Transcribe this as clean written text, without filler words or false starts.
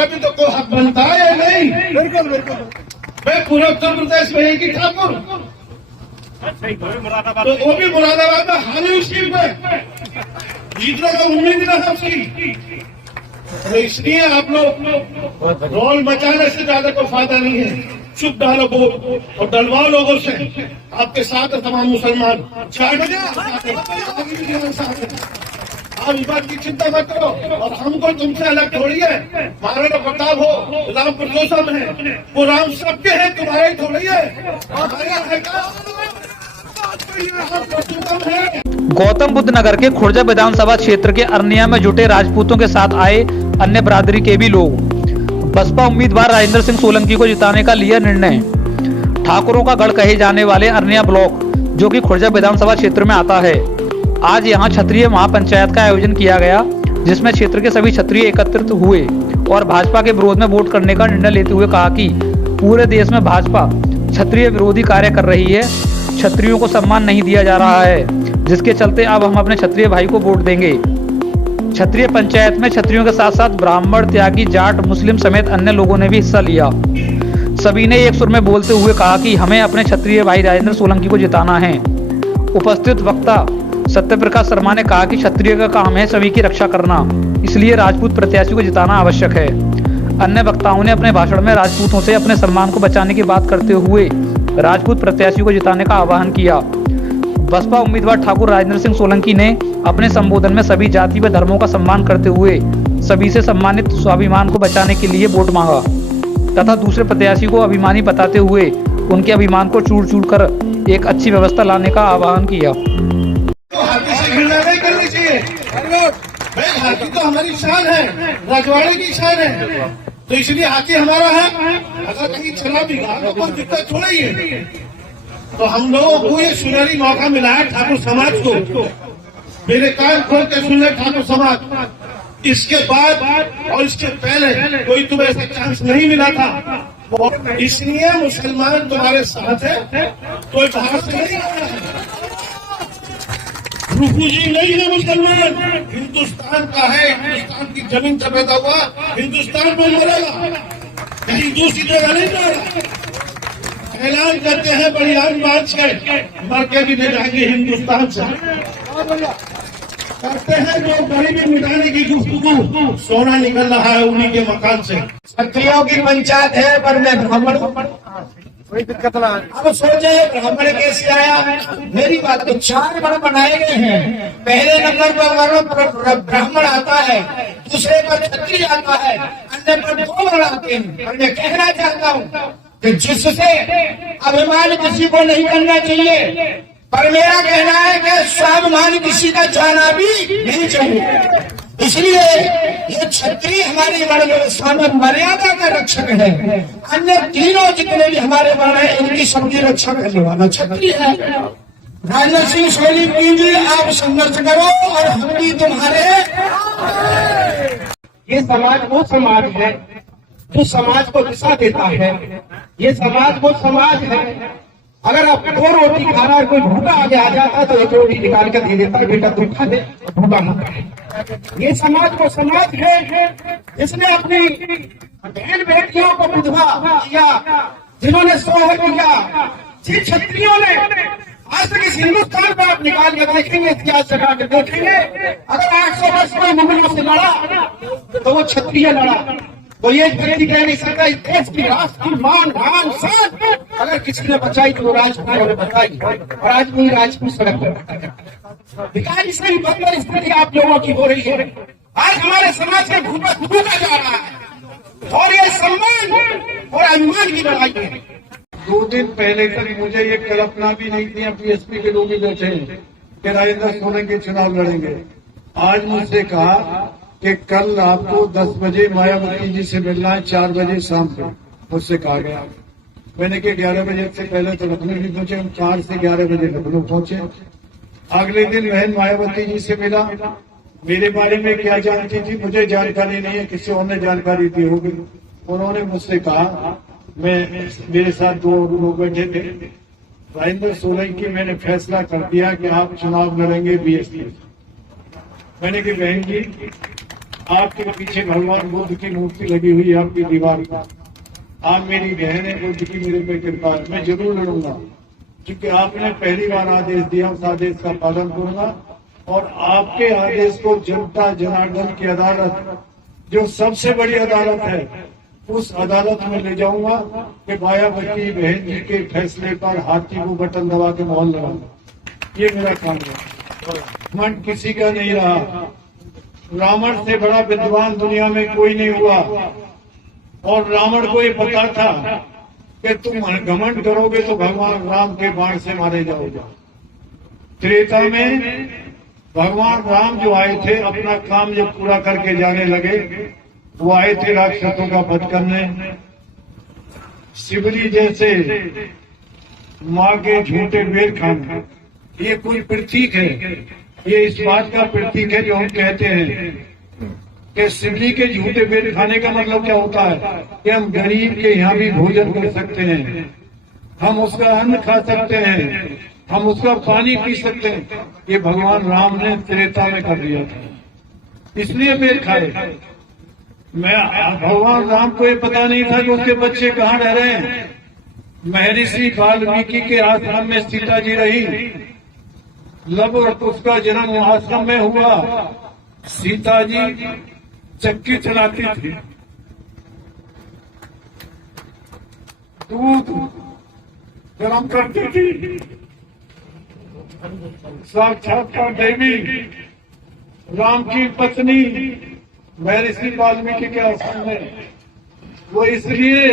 हमारा भी तो कोई हक बनता है या नहीं? बिल्कुल बिल्कुल। मैं पूरे उत्तर प्रदेश में एक ही ठाकुर, तो वो भी मुरादाबाद में हारी उसी में जीतने का उम्मीद ना है उसकी। तो इसलिए आप लोग रोल मचाने से ज्यादा कोई फायदा नहीं है। चुप डालो वोट और डलवाओ लोगों से। आपके साथ है तमाम मुसलमान। 6 बजे आप इस बात की चिंता मत करो। और हमको तुमसे अलग थोड़ी है। महाराणा प्रताप हो, राम पुरुषोत्तम है, वो राम सबके हैं, तुम्हारे थोड़ी है। गौतम बुद्ध नगर के खुर्जा विधानसभा क्षेत्र के अरनिया में जुटे राजपूतों के साथ आए अन्य बिरादरी के भी लोग। बसपा उम्मीदवार राजेंद्र सिंह सोलंकी को जिताने का लिया निर्णय। ठाकुरों का गढ़ कहे जाने वाले अरनिया ब्लॉक, जो कि खुर्जा विधानसभा क्षेत्र में आता है, आज यहां क्षत्रिय महापंचायत का आयोजन किया गया, जिसमें क्षेत्र के सभी क्षत्रिय एकत्रित हुए और भाजपा के विरोध में वोट करने का निर्णय लेते हुए कहा कि पूरे देश में भाजपा क्षत्रिय विरोधी कार्य कर रही है, क्षत्रियों को सम्मान नहीं दिया जा रहा है, जिसके चलते अब हम अपने क्षत्रिय भाई को वोट देंगे। क्षत्रिय पंचायत में क्षत्रियों के साथ साथ ब्राह्मण, त्यागी, जाट, मुस्लिम समेत अन्य लोगों ने भी हिस्सा लिया। सभी ने एक सुर में बोलते हुए कहा कि हमें अपने क्षत्रिय भाई राजेंद्र सोलंकी को जिताना है। उपस्थित वक्ता सत्यप्रकाश शर्मा ने कहा कि क्षत्रिय का काम है सभी की रक्षा करना, इसलिए राजपूत प्रत्याशी को जिताना आवश्यक है। अन्य वक्ताओं ने अपने भाषण में राजपूतों से अपने सम्मान को बचाने की बात करते हुए राजपूत प्रत्याशी को जिताने का आह्वान किया। बसपा उम्मीदवार ठाकुर राजेंद्र सिंह सोलंकी ने अपने संबोधन में सभी जाति व धर्मों का सम्मान करते हुए सभी से सम्मानित स्वाभिमान को बचाने के लिए वोट मांगा तथा दूसरे प्रत्याशी को अभिमानी बताते हुए उनके अभिमान को चूर चूर कर एक अच्छी व्यवस्था लाने का आह्वान किया। हाथी से घृणा नहीं करनी चाहिए। हाथी तो हमारी शान है, रजवाड़े की शान है, तो इसलिए हाथी हमारा है। अगर कहीं चला भी गया तो कोई दिक्कत थोड़ा ही है। तो हम लोगों को ये सुनहरी मौका मिला है ठाकुर समाज को। मेरे कान खोल के सुन ले ठाकुर समाज। इसके बाद और इसके पहले कोई तुम्हें ऐसा चांस नहीं मिला था, इसलिए मुसलमान तुम्हारे साथ है। कोई बाहर से नहीं आया है, रुफूजी नहीं है मुसलमान, हिंदुस्तान का है। हिंदुस्तान की जमीन से पैदा हुआ, हिंदुस्तान में मरेगा, कहीं दूसरी जगह नहीं जाएगा। ऐलान करते हैं बड़ी आम बात से, मर के भी नहीं जाएंगे हिंदुस्तान से। करते हैं जो गरीबी मिटाने की गुफ्तगू, सोना निकल रहा है उन्हीं के मकान से। क्षत्रियों की पंचायत है पर मैं ब्राह्मण, कोई दिक्कत ना। अब सोचे ब्राह्मण कैसे आया? मेरी बात तो 4 वर्ण बनाए गए हैं। पहले नंबर पर वर्ण ब्राह्मण आता है, दूसरे पर क्षत्रिय आता है, अन्य पर 2 वर्ण आते हैं। और मैं कहना चाहता हूँ कि जिससे अभिमान किसी को नहीं करना चाहिए, पर मेरा कहना है कि स्वाभिमान किसी का जाना भी नहीं चाहिए। इसलिए ये क्षत्रिय हमारी वर्ण व्यवस्था में मर्यादा का रक्षक है। अन्य तीनों जितने भी हमारे वर्ण है, इनकी सबकी रक्षा करने वाला क्षत्रिय है। राजेंद्र सिंह सोलंकी जी, आप संघर्ष करो और हम भी तुम्हारे। ये समाज वो समाज है जो समाज को दिशा देता है। ये समाज वो समाज है, अगर आप 2 रोटी खा रहा है, कोई भूखा आगे आ जाता तो 1 रोटी निकाल कर दे देता, बेटा तुम खा दे, भूखा मत है। ये समाज को समाज है जिसने अपनी बहन बेटियों को विधवा किया, जिन्होंने सोहर किया। जिन क्षत्रियों ने आज तक इस हिंदुस्तान को आप निकाल कर देखेंगे, इतिहास चढ़ा कर देखेंगे, अगर 800 वर्ष में मुगलों से लड़ा तो वो क्षत्रिय लड़ा। तो ये व्यक्ति कह नहीं सकता इस देश की राष्ट्र की मान भान शान अगर किसी ने बचाई तो वो राजकुमारों ने बचाई, और आज वही राजपूत सड़क पर विकास से ही बदतर स्थिति आप लोगों की हो रही है। आज हमारे समाज के भूखा जा रहा है और ये सम्मान और अभिमान की लड़ाई है। 2 दिन पहले तक मुझे ये कल्पना भी नहीं थी, बीएसपी के लोग भी बैठे हैं कि राजेंद्र सोलंकी चुनाव लड़ेंगे। आज मुझसे कहा कि कल आपको 10 बजे मायावती जी से मिलना है, 4 बजे शाम को, मुझसे कहा गया। मैंने कि 11 बजे से पहले तो लखनऊ भी पहुंचे, हम 4 से 11 बजे लखनऊ पहुंचे। अगले दिन बहन मायावती जी से मिला, मेरे बारे में क्या जानती थी मुझे जानकारी नहीं है, किसी और ने जानकारी दी होगी। उन्होंने मुझसे कहा, मेरे साथ 2 लोग बैठे थे, राजेंद्र सोलंकी मैंने फैसला कर दिया कि आप चुनाव लड़ेंगे बीएसपी। मैंने कहा बहन जी आपके पीछे भगवान बुद्ध की मूर्ति लगी हुई है आपकी दीवार पर। आप मेरी बहन है, बुद्ध की मेरे पे कृपा है, मैं जरूर लड़ूंगा, क्योंकि आपने पहली बार आदेश दिया, उस आदेश का पालन करूंगा और आपके आदेश को जनता जनार्दन की अदालत, जो सबसे बड़ी अदालत है, उस अदालत में ले जाऊंगा कि मायावती बहन जी के फैसले पर हाथी को बटन दबा के मोहर लगाऊंगा। ये मेरा काम है। घमंड किसी का नहीं रहा। रावण से बड़ा विद्वान दुनिया में कोई नहीं हुआ और रावण को ये पता था कि तुम घमंड करोगे तो भगवान राम के बाण से मारे जाओगे। त्रेता में भगवान राम जो आए थे, अपना काम जब पूरा करके जाने लगे, वो आए थे राक्षसों का वध करने। शिवरी जैसे माँ के झूठे वेद खाना, ये कोई प्रतीक है, ये इस बात का प्रतीक है जो हम कहते हैं कि शिवजी के झूठे वेद खाने का मतलब क्या होता है कि हम गरीब के यहाँ भी भोजन कर सकते हैं, हम उसका अन्न खा सकते हैं, हम उसका पानी पी सकते हैं। ये भगवान राम ने त्रेता में कर दिया था, इसलिए वेद खाए। भगवान राम को ये पता नहीं था कि उसके बच्चे कहाँ रह रहे हैं। महर्षि वाल्मीकि के आश्रम में सीता जी रही, लब उसका जन्म आश्रम में हुआ। सीता जी चक्की चलाती थी, दूध गरम करती थी। साक्षात्कार देवी राम की पत्नी महर्षि वाल्मीकि के आश्रम में, वो इसलिए